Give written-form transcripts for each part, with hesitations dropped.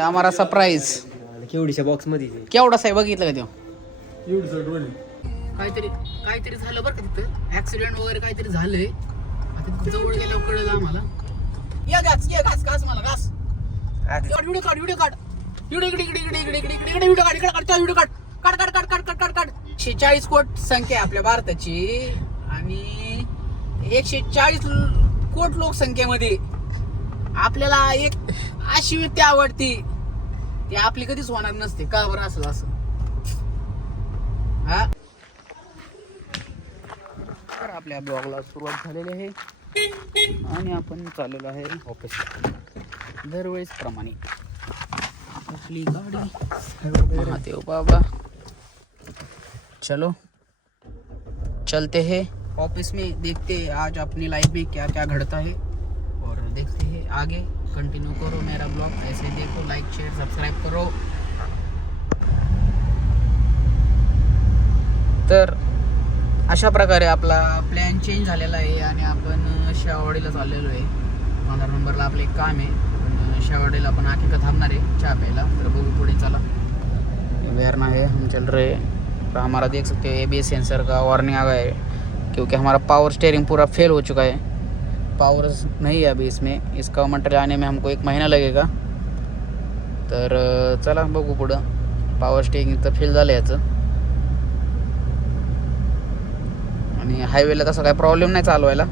हमारा surprise केवढीच्या box मध्ये केवढाच आहे बघितलं का तो एवढं ड्रोन काहीतरी झालं बरं का तिथं ऍक्सिडेंट वगैरे काहीतरी झालंय आता तिथं जवळ गेल्यावर कळलं आम्हाला या घास मला घास व्हिडिओ काढ व्हिडिओ काढ 140 कोटी संख्या आहे आपल्या भारताची आणि 140 कोटी लोकसंख्येमध्ये आपल्याला एक अशी व्यक्ती आवडती ती आपली कधीच होणार नसते का बरं असं हा तर आपल्या ब्लॉगला सुरुवात झालेली आहे आणि आपण चाललेलो आहे ऑफिसला दरवेळेस प्रमाणे आपली गाड़ी महादेव बाबा चलो चलते हैं ऑफिस में देखते हैं आज अपनी लाइफ में क्या क्या घड़ता है और देखते हैं आगे कंटिन्यू करो मेरा ब्लॉग ऐसे देखो लाइक शेयर सब्सक्राइब करो तर अशा प्रकारे आपला प्लॅन चेंज झालेला आहे आणि आपण शेवाडीला चाललेलो आहे 15 नंबरला आपलं एक काम आहे पण शेवाडीला आपण आखी का थांबणार आहे चहा प्यायला तर बघू पुढे चला वेरना है हम चल रहे तो हमारा देख सकते हो ABS सेंसर का वार्निंग आ गया है क्योंकि हमारा पावर स्टीयरिंग पूरा फेल हो चुका है पावर नहीं है अभी इसमें इसका मटेरियल आने में हमको 1 महीना लगेगा तर चला बघू पुढं पावर स्टीयरिंग तर फेल झालं याचं आणि हायवेला तसा काही प्रॉब्लेम नाही चालवायला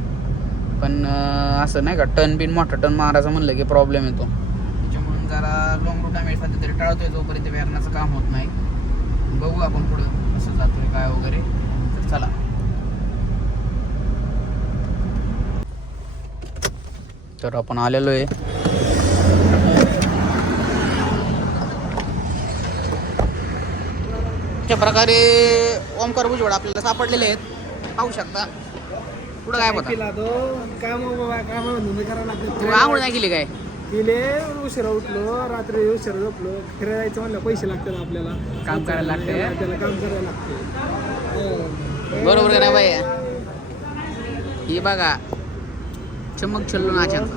पण असं नाही का टर्न बिन मोठा टर्न मारायचं म्हणलं की प्रॉब्लेम येतो त्याच्यामुळे जरा लॉंग रूट आम्ही सध्या तरी टाळतोय जोपर्यंत वेरणाचं काम होत नाही बघू आपण पुढं कसं जातोय काय वगैरे तर चला तर आपण आलेलो आहे अशा प्रकारे ओमकार भुजबळ आपल्याला सापडलेले आहेत पाहू शकता पुढं काय होता तू आंघोळ नाही केली काय केले उशिरा उठलो रात्री उशिरा झोपलो फिरायला जायचं म्हणलं पैसे लागतात आपल्याला काम करायला लागतंय त्याला काम करायला लागते बरोबर का नाही बाई ही बघा चमक छल्लू नाचांचा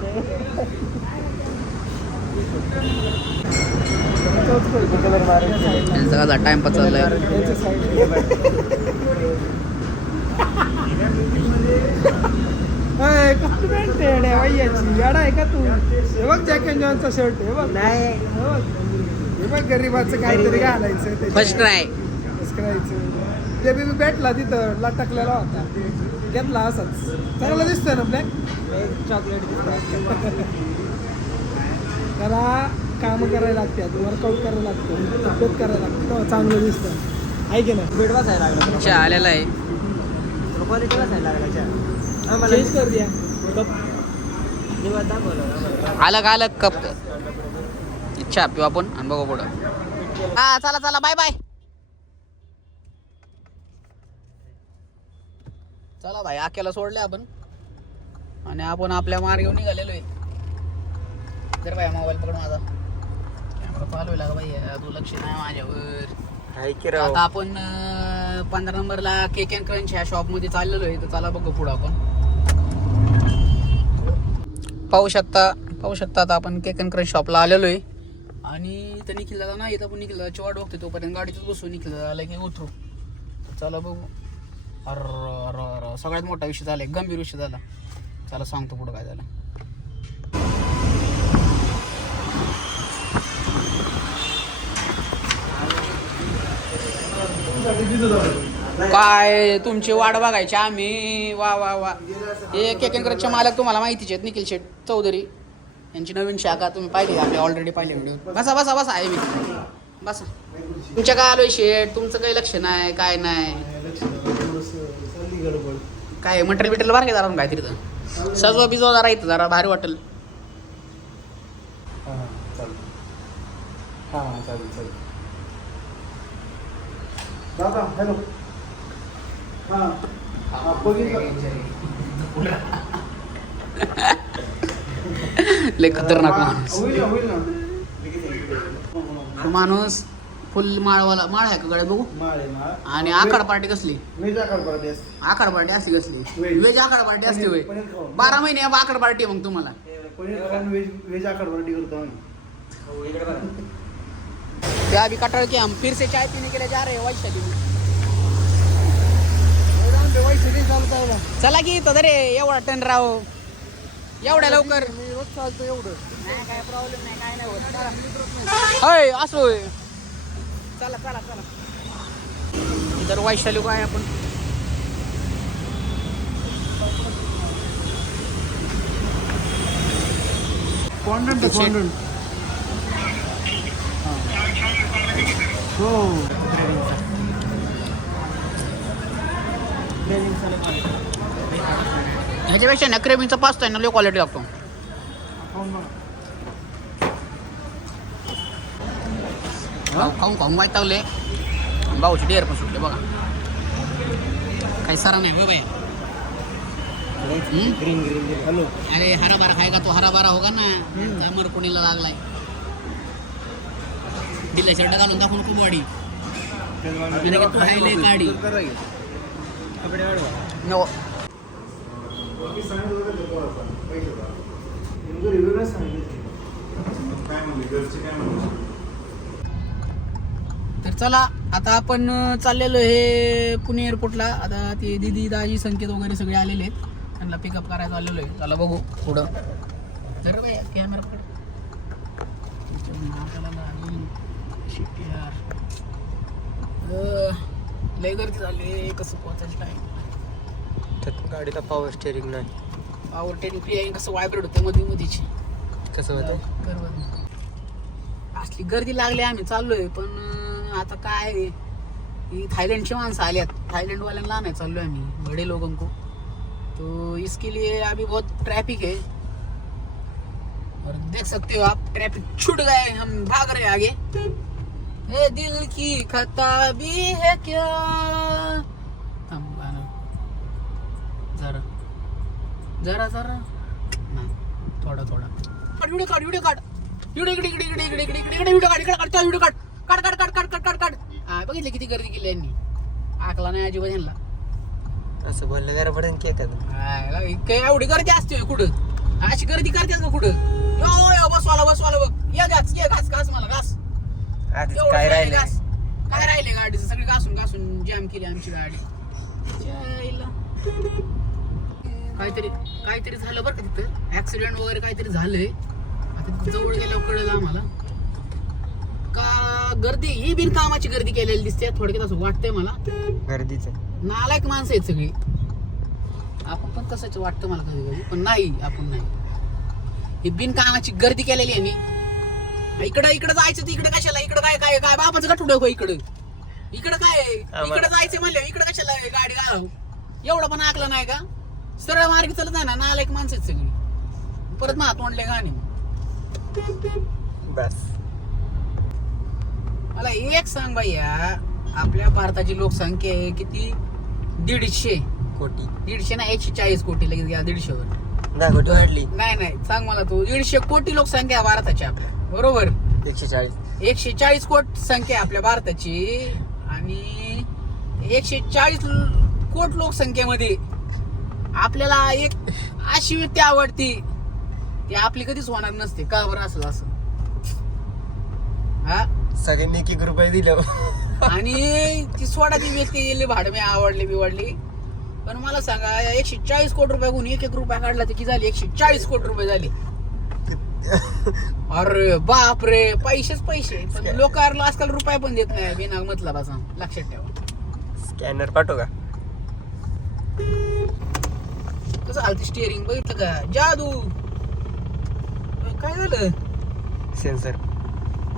त्यांचा टाइमपास चाललाय गाडा आहे का तू हे बघ जॅक अँड जॉनचा शर्ट हे बघ नाही हे बघ गरीबाचं काहीतरी घालायचं फर्स्ट ट्राय करायचं ते बी भेटला तिथं लटकलेला होता घेतला असाच चांगला दिसतोय ना ब्लॅक चॉकलेट त्याला काम करायला लागतात वर्कआउट करायला लागतं तब्येत करायला लागतं चांगलं दिसतं आहे की नाही भेट वाचायला लागला चहा आलेला आहे क्वालिटी वाचायला लागला चहा चेंज कर द्या अलग कप चहा पिऊ आपण आणि बघू पुढं हा चला बाय बाय चला भाई आक्याला सोडले आपण आणि आपण आपल्या मार्गावर निघालेलो आहे तर बाय मोबाईल पकड माझा कॅमेरा चालू लागा बाई तू लक्ष नाही माझ्यावर आता आपण 15 नंबरला केक अँड क्रंच ह्या शॉप मध्ये चाललेलो आहे तर चला बघू पुढं आपण पाहू शकता आता आपण केक अँड क्रंच शॉपला आलेलो आहे आणि इथं निखिल दादा नाही येत आपण निखिल दादाची वाट बघतोय तोपर्यंत गाडीतच बसू निखिल दादा की उतरू चला बघू अर सगळ्यात मोठा विषय झाला गंभीर विषय झाला चला सांगतो पुढं काय झालं काय तुमची वाट बघायची आम्ही वा हे केक अँड क्रंचचे मालक तुम्हाला माहितीचे आहेत निखिल शेठ चौधरी यांची नवीन शाखा तुम्ही पाहिली आपली ऑलरेडी पाहिली व्हिडिओ बसा आहे मी बसा तुमच्या काय आलोय शेठ तुमचं काही लक्ष नाही काय नाही काय मटेरियल बिटेरियल बार काय जरा काय तिथं सजवा बिजवा जरा इथं जरा भारी वाटेल दादा हॅलो लय खतरनाक माणूस फुल माळवाला माळ आहे का गड्या बघू आणि आखाड पार्टी कसली आखाड पार्टी असली कसली व्हेज आखाड पार्टी असते होय 12 महिने आखाड पार्टी मग तुम्हाला व्हेज आखाड पार्टी करतो ते अभी कटहल के हम फिर से चाय पीने के लिए जा रहे हैं वैशाली में. वैशाली चालू आहे. चला की तर रे एवढा टन राव एवढ्या लवकर मी रोज चालतो एवढं. नाही काय प्रॉब्लेम नाही काय नाही होत. होय असं होय. चला चला चला इतर वैशाली काय आपण फॉन्डंट आहे, फॉन्डंट. हो. ह्याच्यापेक्षा ना क्रेमिंगचा पास्ता आहे ना लो क्वालिटी लागतो. खाऊन खाऊन माहिती भाऊची डेअर पण सुटले बघा काही सारा नाही हो बाई. Green green hello. अरे हराभरा खायगा तो हराभरा होगा ना त्यामुळे कोणीला लागलाय दिला शर्ट घालून दाखवून खूप वाडी तू हायले काढी नो. तर चला आता आपण चाललेलो हे पुणे एअरपोर्टला. आता ते दिदी दाजी संकेत वगैरे सगळे आलेले आहेत त्यांना पिकअप करायला आलेलो आहे. चला बघू पुढं जर काय कॅमेरा पड लय गर्दी झाली. कसं पोहोचायचं काय गाडीला पॉवर स्टेरिंग नाही. पॉवर टेरिंग आहे कसं व्हायब्रेट होतं मध्ये मध्येची कसं होतं. असली गर्दी लागली आम्ही चाललोय पण आता काय ही थाईलैंडची माणसं आल्यात. थाईलैंडवाल्यांना नाही चाललोय आम्ही बड़े लोगों को तो इसके लिए अभी बहुत ट्रैफिक है और देख सकते हो आप ट्रैफिक छूट गए हम भाग रहे आगे. ए दिल की खता भी है क्या जरा जरा जरा ना थोडा थोडा व्हिडिओ काढ व्हिडिओ काढ व्हिडिओ इकडे इकडे इकडे इकडे इकडे इकडे इकडे व्हिडिओ काढ इकडे काढ व्हिडिओ काढ काढ काढ काढ काढ काढ काढ. हा बघितलं किती गर्दी केली यांनी आकला नाही अजिबात यांना. असं बोललं जरा पडेल की काय एवढी गर्दी असते कुठं अशी गर्दी करतात का कुठं. यो यो बसवाला बसवाला बघ ये घास घास मला घास काय राहिले. काय राहिले गाडीचं सगळी घासून घासून जॅम केली आमची गाडी. काहीतरी काहीतरी झालं बरं का तिथं ऍक्सिडेंट वगैरे काहीतरी झालंय. आता तिथं जवळ गेल्यावर कळलं आम्हाला का गर्दी ही बिनकामाची गर्दी केलेली दिसते. थोडक्यात असं वाटतंय मला गर्दीचं नालायक माणसं आहेत सगळी. आपण पण तसंच वाटतं मला कधी कधी पण नाही आपण नाही. ही बिनकामाची गर्दी केलेली आहे मी. इकडं इकडं जायचं तर इकडे कशाला इकडं काय काय काय बापाचं गटुड हो इकडं इकडं काय इकडं जायचं म्हणलं इकडं कशाला गाडी घालव एवढं पण आकलं नाही का. सरळ मार्गी चलत नाही ना नालायक माणसं आहेत सगळी. परत मा तोंडले गाणी बस. मला एक सांग भैया आपल्या भारताची लोकसंख्या आहे किती 150 कोटी. 150 ना 140 कोटी लगेच गेला 150 वर. नाही कोटी वाढली. नाही नाही सांग मला तू 150 कोटी लोकसंख्या आहे भारताची आपल्या बरोबर. 140 कोटी संख्या आहे आपल्या भारताची आणि 140 कोटी लोकसंख्येमध्ये आपल्याला एक अशी व्यक्ती आवडती ती आपली कधीच होणार नसते का बरं असलं असं. हा सगळ्यांनी एक रुपये दिलं आणि ती सोडा ती व्यक्ती गेली भाडमे आवडली बिवडली. पण मला सांगा 140 कोटी रुपये गुण एक रुपया काढला तर किती झाली 140 कोटी रुपये झाले. अरे बाप रे पैसेच पैसे. पण लोकांना आजकाल रुपये पण देत नाही बिना मतलबाचा लक्षात ठेवा. स्कॅनर पाठव का कसं आलती स्टिअरिंग बघितलं का जादू. काय झालं सेन्सर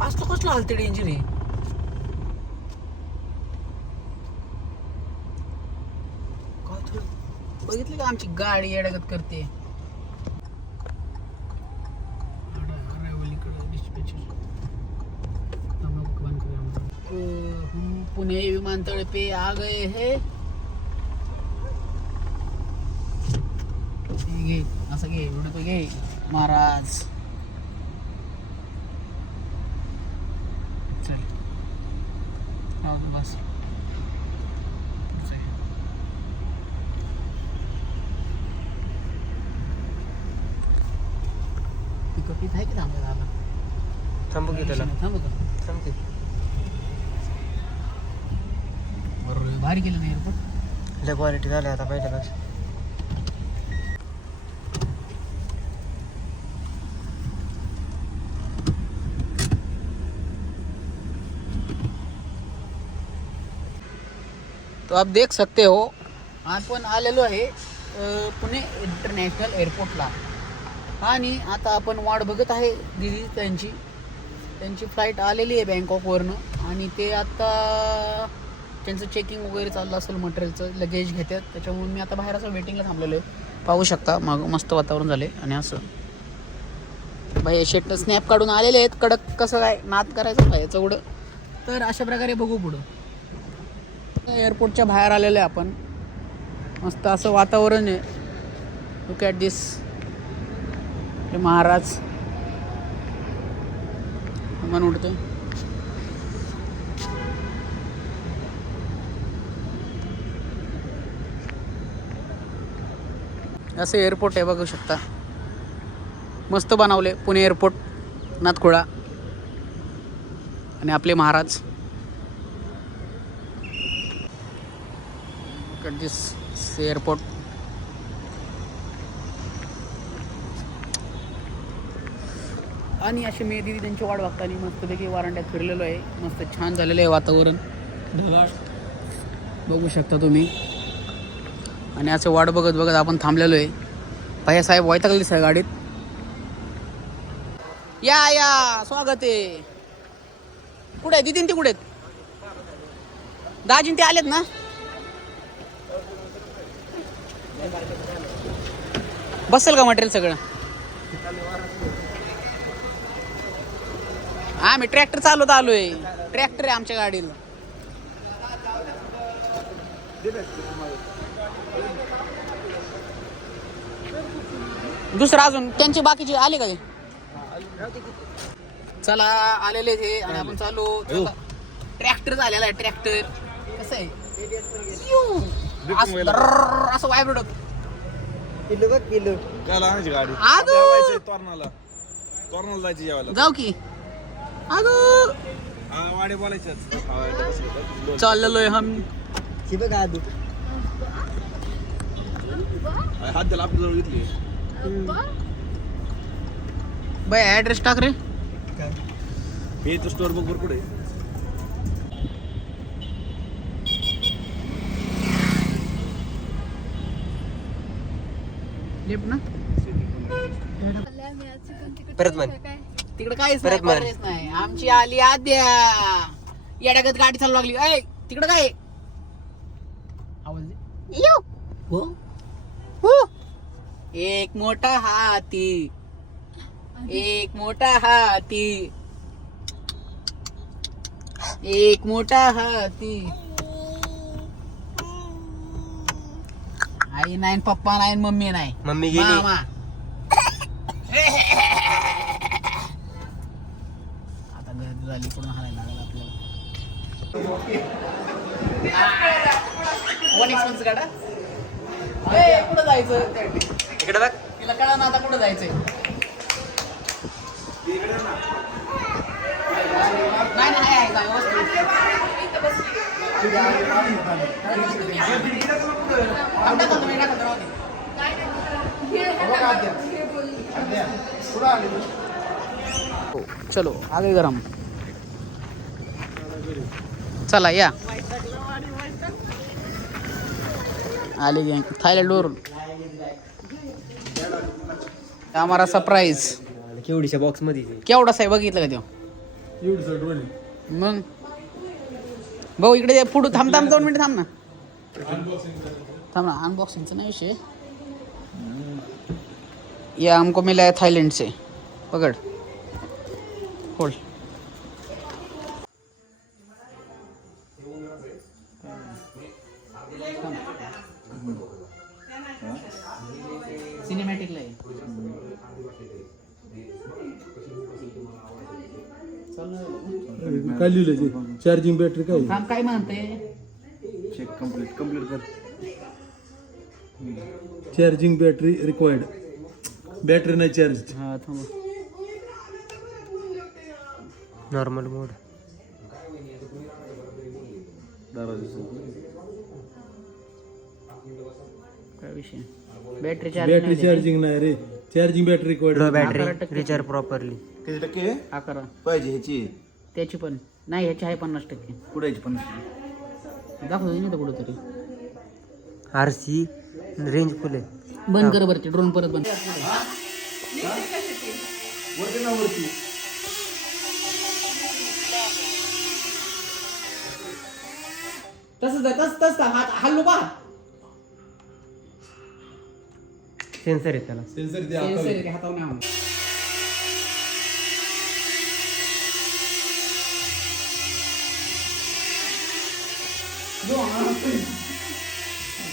असलं कसलं आलते डेंजर आहे. बघितलं का आमची गाडी येड्यागत करते. पुणे विमानतळ पे आ गए है. घे असं घे एवढं घे महाराज. चल बस पिकअप इथं आहे की थांबा थांबू की त्याला थांबू का? थांबते. बरोबर भारी केलं नाही एअरपोर्ट. लय क्वालिटी झाली आता पहिल्यापेक्षा. तो आप देख सकते हो आपण आलेलो आहे पुणे इंटरनॅशनल एअरपोर्टला. आणि आता आपण वाट बघत आहे दिदी त्यांची फ्लाईट आलेली आहे बँकॉकवरनं. आणि ते आता त्यांचं चेकिंग वगैरे चाललं असेल, मटेरियलचं लगेज घेतात. त्याच्यामुळे मी आता बाहेर असं वेटिंगला थांबलेलो आहे. पाहू शकता मग मस्त वातावरण झाले. आणि असं बाई शेट स्नॅप काढून आलेले आहेत. कडक कसं काय नाद करायचं काय चवडं. तर अशा प्रकारे बघू पुढं. एअरपोर्टच्या बाहेर आलेलं आहे आपण. मस्त असं वातावरण आहे. लुक ॲट दिस. हे महाराज मन उडतोय. असं एअरपोर्ट आहे बघू शकता. मस्त बनवले पुणे एअरपोर्ट नाथखोळा. आणि आपले महाराज दिस एअरपोर्ट. आणि अशी मी दिदी त्यांची वाट बघताना मस्तपैकी वारांड्यात फिरलेलो आहे. मस्त छान झालेलं आहे वातावरण. ढगाळ बघू शकता तुम्ही. आणि असं वाट बघत बघत आपण थांबलेलो आहे. भैया साहेब वैतागले दिसत गाडीत. या स्वागत आहे. कुठे आहे दिदी? ते कुठे आहेत? दाजीन ते आलेत ना? बसेल का मटेरियल सगळं? आम्ही ट्रॅक्टर चालवत आलोय. ट्रॅक्टर आहे आमच्या गाडीला. दुसरं अजून त्यांचे बाकीचे आले का? चला आलेले ते. आणि आपण चालू. ट्रॅक्टर झालेला आहे. ट्रॅक्टर कसं आहे असं व्हायब्रेट होत. किलो बघ किलो काल आणायची गाडी आगो तोरणाला जायची जेवायला. जाऊ की आगो वाडे बोलायच्याच चाललेलोय हम. ही बघ आदू हात द्याला आपल्या जवळ घेतली. बाय ऍड्रेस टाक रे. हे तो स्टोअर बुक वर कुठे लिफ्ट ना परत म्हण. तिकडे काहीच परत नाही. मार. पर्यायच नाही. आमची आली आद्या येड्यागत गाडी चालू लागली. ऐ तिकडे काय आवाज येऊ हो हो. एक मोठा हाती एक मोठा हाती एक मोठा हाती. आई नाही पप्पा नाही मम्मी नाही मम्मी गेली. मामा. आता गर्दी झाली. पूर्ण हाणायला लागलं आपल्याला. 1 गाडा. कुठं जायचं? इकडे बघ. तिला कळा ना आता कुठं जायचंय. नाही नाही आहे का व्यवस्थित. आमच्या का तुम्ही टाकत राहू दे. चलो आगे गरम. चला या. आले गँग थायलंड वरून. आम्हाला सरप्राईज. केवढीच्या बॉक्स मध्ये केवढा आहे बघितलं का तो? मग भाऊ इकडे ये. पुढं थांब 2 मिनिटं थांब ना. थांब ना. अनबॉक्सिंगचा नाही विषय. ये हमको मिला है थाईलैंड से. पकड़ होल्ड. सिनेमॅटिकला आहे. काय लिहिलं? चार्जिंग बॅटरी काय? काम काय म्हणते? चेक कम्प्लीट कर. Charging battery required. बॅटरी नाही चार्ज. हा थांब. Normal mode. काय विषय बॅटरी बॅटरी चार्जिंग नाही रे, charging battery low battery recharge properly. किती टक्के 11 पाहिजे ह्याची त्याची पण नाही, ह्याची आहे 50%. कुडायची पण दाखवतो नाही तर कुठंतरी. RC रेंज फुल आहे. बंद कर बरं, ड्रोन परत बंद. तसंच हात हल्लो का. सेन्सर आहे त्याला. सेन्सर हातावर नाही.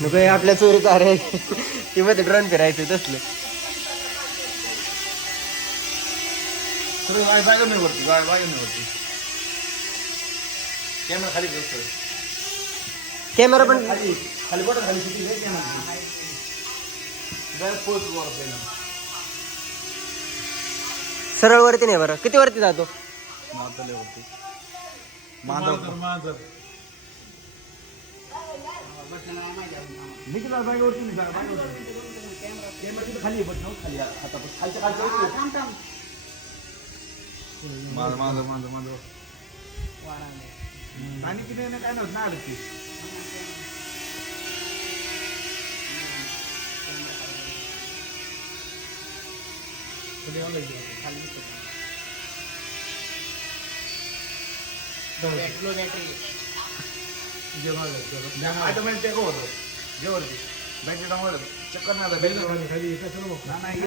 नको हे आपल्या चोरीचा रे. ती मध्ये ड्रोन फिरायचं तसलं. जागा नाही वरती, जागा नाही वरती. कॅमेरा खाली बसतोय. कॅमेरा पण खाली खाली बटन खाली किती रे कॅमेरा. डायरेक्ट पोस्ट वर आपल्याला. सरळ वरती नाही बरं. किती वरती जातो? मारतले वरती. मांजर निघला जागेवरती नाही, जागेवरती. कॅमेरा तिथं खाली आहे, बटन खाली आहे, हातापासून खालच्या खालच्या. माझं आणि किती नाही काय नव्हतं ना आलं ती. ऑटोमॅटिक टेक होतं जेवरती बॅटरी डाऊन चक्कर नाही खाली नाही